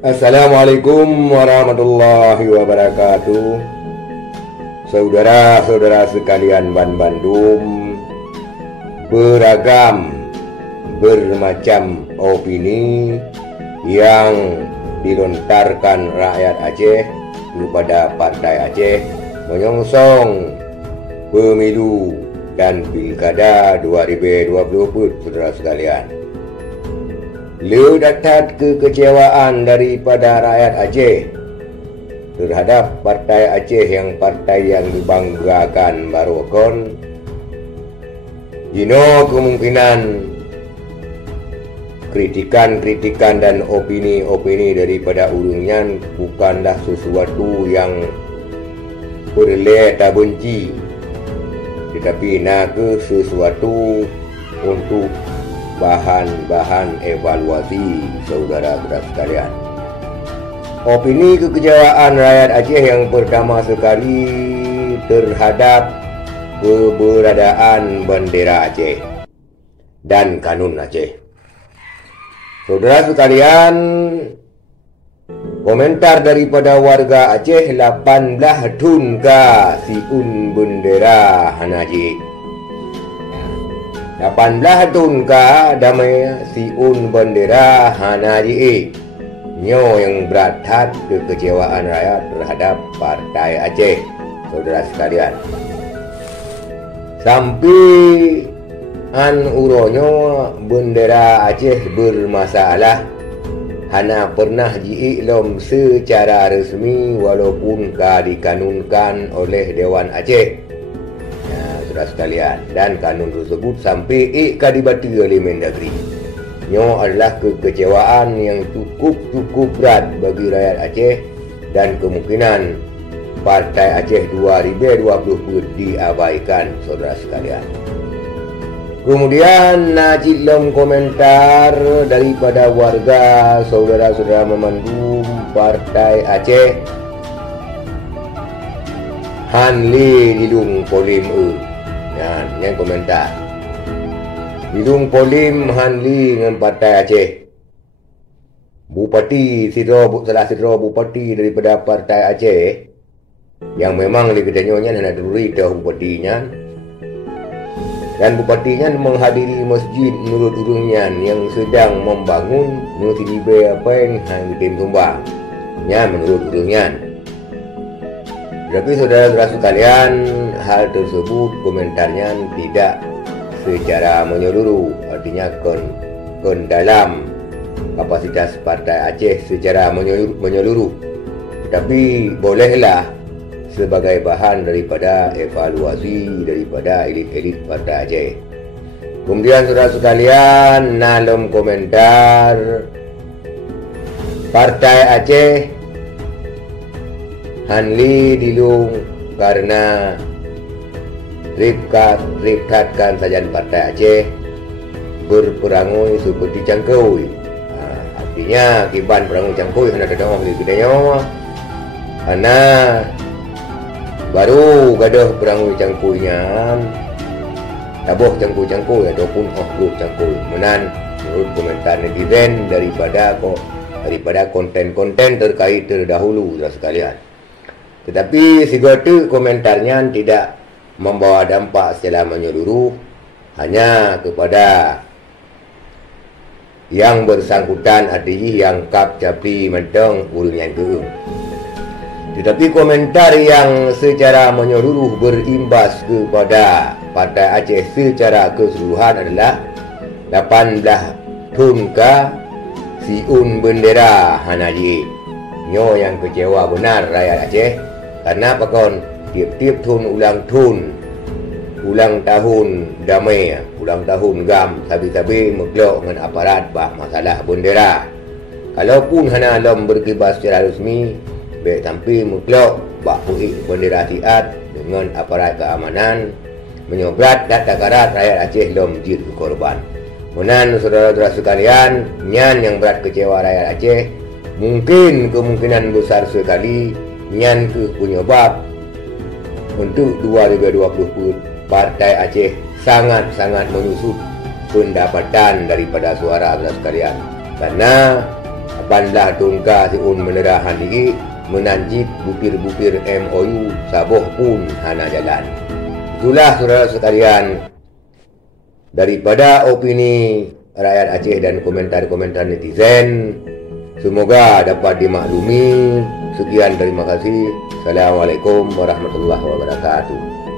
Assalamualaikum warahmatullahi wabarakatuh. Saudara-saudara sekalian Bandung, beragam bermacam opini yang dilontarkan rakyat Aceh kepada Partai Aceh menyongsong pemilu dan pilkada 2020, saudara sekalian. Ledakan kekecewaan daripada rakyat Aceh terhadap Partai Aceh yang dibanggakan Barokon, Jino kemungkinan kritikan dan opini daripada urungan bukanlah sesuatu yang berleta benci, tetapi ke sesuatu untuk bahan-bahan evaluasi, saudara-saudara sekalian. Opini kekecewaan rakyat Aceh yang pertama sekali terhadap keberadaan bendera Aceh dan kanun Aceh. Saudara sekalian, komentar daripada warga Aceh 18 tunka siun bendera hanaji. 18 tunka damai siun bendera hanaji nyo yang berat kekecewaan rakyat terhadap Partai Aceh, saudara sekalian. Sampai uronyo bendera Aceh bermasalah hana pernah diiklom secara resmi walaupun dikanunkan oleh Dewan Aceh, saudara sekalian, dan kanun tersebut sampai dibati oleh Mendagri. Nyo adalah kekecewaan yang cukup berat bagi rakyat Aceh, dan kemungkinan Partai Aceh 2020 diabaikan, saudara sekalian. Kemudian cilom komentar daripada warga saudara-saudara memandum Partai Aceh Hanli Lidung Polim yang komentar Lidung Polim Hanli dengan Partai Aceh. Bupati salah satu bupati daripada Partai Aceh yang memang dikedanyonya hendak duri tahu bupatinya, dan bupatinya menghadiri masjid menurut urungnya yang sedang membangun menurut apa yang tim tumbang menurut urungnya. Tapi saudara-saudara sekalian, hal tersebut komentarnya tidak secara menyeluruh, artinya dalam kapasitas Partai Aceh secara menyeluruh. Tapi bolehlah sebagai bahan daripada evaluasi daripada elit-elit Partai Aceh. Kemudian saudara sekalian, dalam komentar Partai Aceh Hanli Dilung karena rikatkan sajan Partai Aceh berperangui seperti cangkui. Artinya kiban perangui cangkui hendak datang di kedainya karena baru gadah perangui cangkuinya tabuh cangkui ataupun grup cangkui menan menurut komentar netizen daripada konten-konten terkait terdahulu, saudara sekalian. Tetapi segala komentarnya tidak membawa dampak secara menyeluruh, hanya kepada yang bersangkutan arti yang kap capi menteng urungan keung. Tetapi komentar yang secara menyeluruh berimbas kepada Partai Aceh secara keseluruhan adalah 18 tunka siun bendera hanaji. Nyo yang kecewa benar rakyat Aceh karena pakon tiap-tiap ulang tahun damai, ulang tahun gam sabi-sabi meglok dengan aparat masalah bendera. Kalaupun hana alam berkibar secara resmi, baik sampai meglok puik bendera tiat dengan aparat keamanan menyobrat data karat rakyat Aceh lom jid korban. Menan saudara-saudara sekalian, nyan yang berat kecewa rakyat Aceh, mungkin kemungkinan besar sekali nyan ke penyebab untuk 2020 Partai Aceh sangat menyusut pendapatan daripada suara saudara sekalian. Karena apanlah tungka siun menerahan diri menanjit bupir-bupir MOU saboh pun hana jalan. Itulah saudara sekalian, daripada opini rakyat Aceh dan komentar-komentar netizen, semoga dapat dimaklumi. Sekian, terima kasih. Assalamualaikum warahmatullahi wabarakatuh.